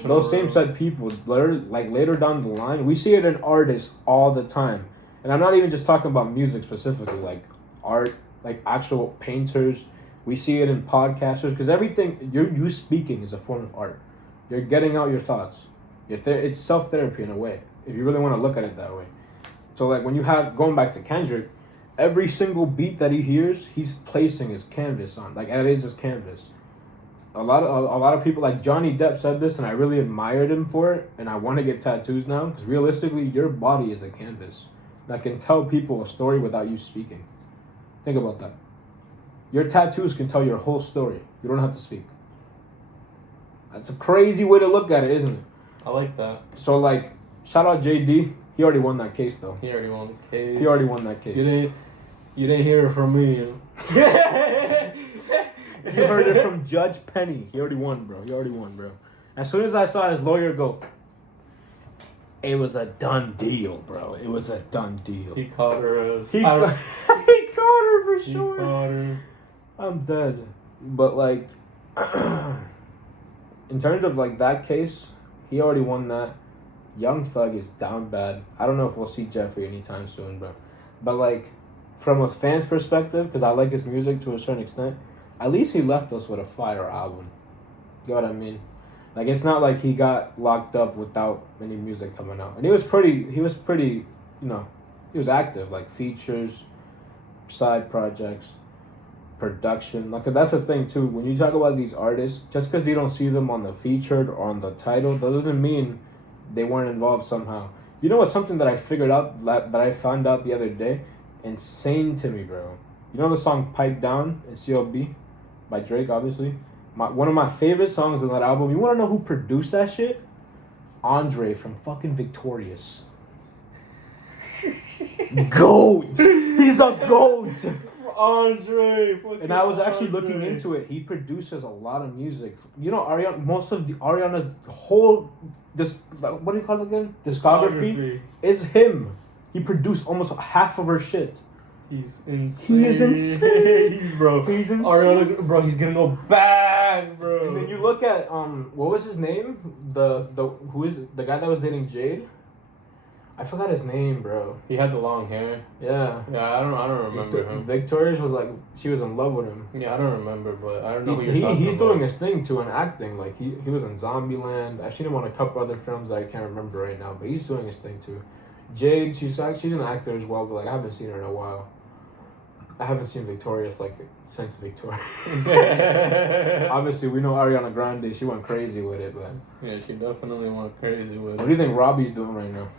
later down the line, we see it in artists all the time. And I'm not even just talking about music specifically, like art, like actual painters. We see it in podcasters, because everything you speaking is a form of art. You're getting out your thoughts. It's self-therapy in a way, if you really want to look at it that way. So like when you have, going back to Kendrick, every single beat that he hears, he's placing his canvas on. Like, that is his canvas. A lot of people, like Johnny Depp said this, and I really admired him for it, and I want to get tattoos now, because realistically, your body is a canvas that can tell people a story without you speaking. Think about that. Your tattoos can tell your whole story. You don't have to speak. That's a crazy way to look at it, isn't it? I like that. So, like, shout out JD. He already won that case, though. He already won the case. He already won that case. You didn't hear it from me. You heard it from Judge Penny. He already won, bro. As soon as I saw his lawyer go, it was a done deal, bro. It was a done deal. He caught her. He caught her for sure. He caught her. I'm dead. But, like, in terms of, like, that case, he already won that. Young Thug is down bad. I don't know if we'll see Jeffrey anytime soon, bro. But, like, from a fan's perspective, because I like his music to a certain extent, at least he left us with a fire album. You know what I mean? Like, it's not like he got locked up without any music coming out. And he was pretty, you know, he was active. Like, features, side projects, production. Like, that's the thing, too. When you talk about these artists, just because you don't see them on the featured or on the title, that doesn't mean they weren't involved somehow. You know what's something that I figured out, that I found out the other day? Insane to me, bro. You know the song Pipe Down in CLB by Drake, obviously? One of my favorite songs on that album. You want to know who produced that shit? Andre from fucking Victorious. GOAT! He's a GOAT! Andre! And I was actually looking into it. He produces a lot of music. You know, Ariana's whole, what do you call it again? Discography is him. He produced almost half of her shit. He's insane. He is insane, bro. He's insane. Ariana, bro, he's gonna go back, bro. And then you look at what was his name? Who is the guy that was dating Jade? I forgot his name, bro. He had the long hair. Yeah. Yeah, I don't remember him. Victorious was like, she was in love with him. Yeah, I don't remember, but I don't know who you're talking about. He's doing his thing too in acting. Like he was in Zombieland. I've seen him on a couple other films that I can't remember right now, but he's doing his thing too. Jade, she's an actor as well, but like I haven't seen her in a while. I haven't seen Victorious like since Victoria. Obviously, we know Ariana Grande. She went crazy with it, but yeah, she definitely went crazy with it. What do you think Robbie's doing right now?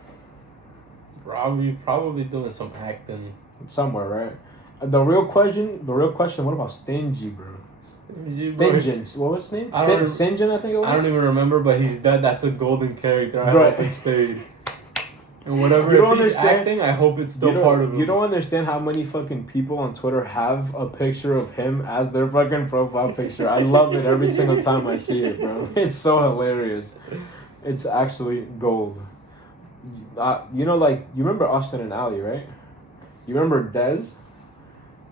Robbie probably doing some acting somewhere, right? The real question. What about Stingy, bro? Stingin. What was his name? Sinjin, I think it was. I don't even remember, but he's dead. That's a golden character. I hope it stayed. And whatever, You don't if he's understand- acting, I hope it's You still don't, part of him. you don't understand how many fucking people on Twitter have a picture of him as their fucking profile picture. I love it every single time I see it, bro. It's so hilarious. It's actually gold. You know, like, you remember Austin and Ally, right? You remember Dez?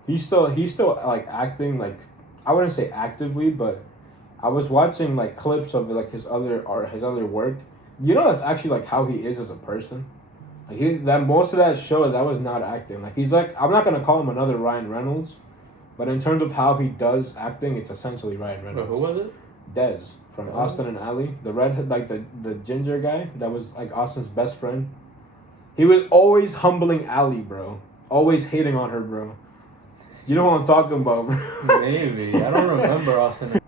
He's still like acting, like, I wouldn't say actively, but I was watching like clips of like his other work. You know, that's actually like how he is as a person. Like that most of that show, that was not acting. Like, he's like, I'm not gonna call him another Ryan Reynolds, but in terms of how he does acting, it's essentially Ryan Reynolds. Who was it? Dez from Austin and Ally, the redhead, like the ginger guy that was like Austin's best friend. He was always humbling Ally, bro. Always hating on her, bro. You know what I'm talking about, bro. Maybe. I don't remember Austin.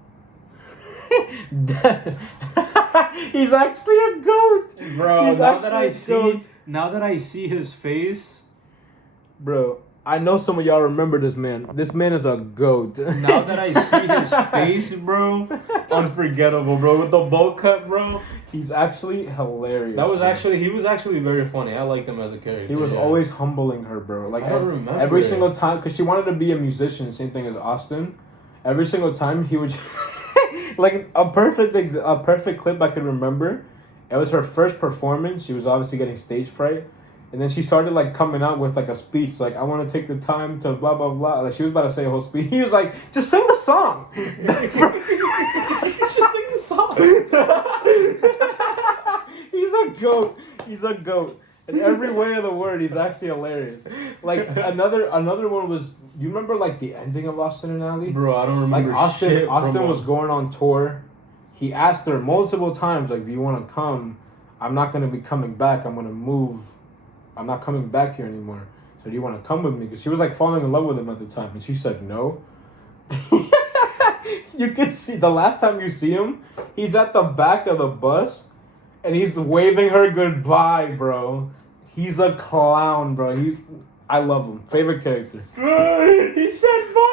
He's actually a goat, Bro, He's now that actually a goat. now that I see his face, bro. I know some of y'all remember this man. This man is a goat. now that I see his face, bro, unforgettable, bro. With the bowl cut, bro. He's actually hilarious. He was actually very funny. I liked him as a character. He was always humbling her, bro. Like, I don't remember every it. single time, because she wanted to be a musician, same thing as Austin. Every single time he would, like, a perfect clip I could remember. It was her first performance. She was obviously getting stage fright. And then she started, like, coming out with, like, a speech. Like, I want to take the time to blah, blah, blah. Like, she was about to say a whole speech. He was like, just sing the song. Just sing the song. He's a goat. He's a goat. In every way of the word, he's actually hilarious. Like, another one was, you remember, like, the ending of Austin and Ally? Bro, I don't remember. Like, shit Austin was going on tour. He asked her multiple times, like, do you want to come? I'm not going to be coming back. I'm going to move. I'm not coming back here anymore. So do you want to come with me? Because she was, like, falling in love with him at the time. And she said no. You can see, the last time you see him, he's at the back of the bus. And he's waving her goodbye, bro. He's a clown, bro. I love him. Favorite character. He said bye.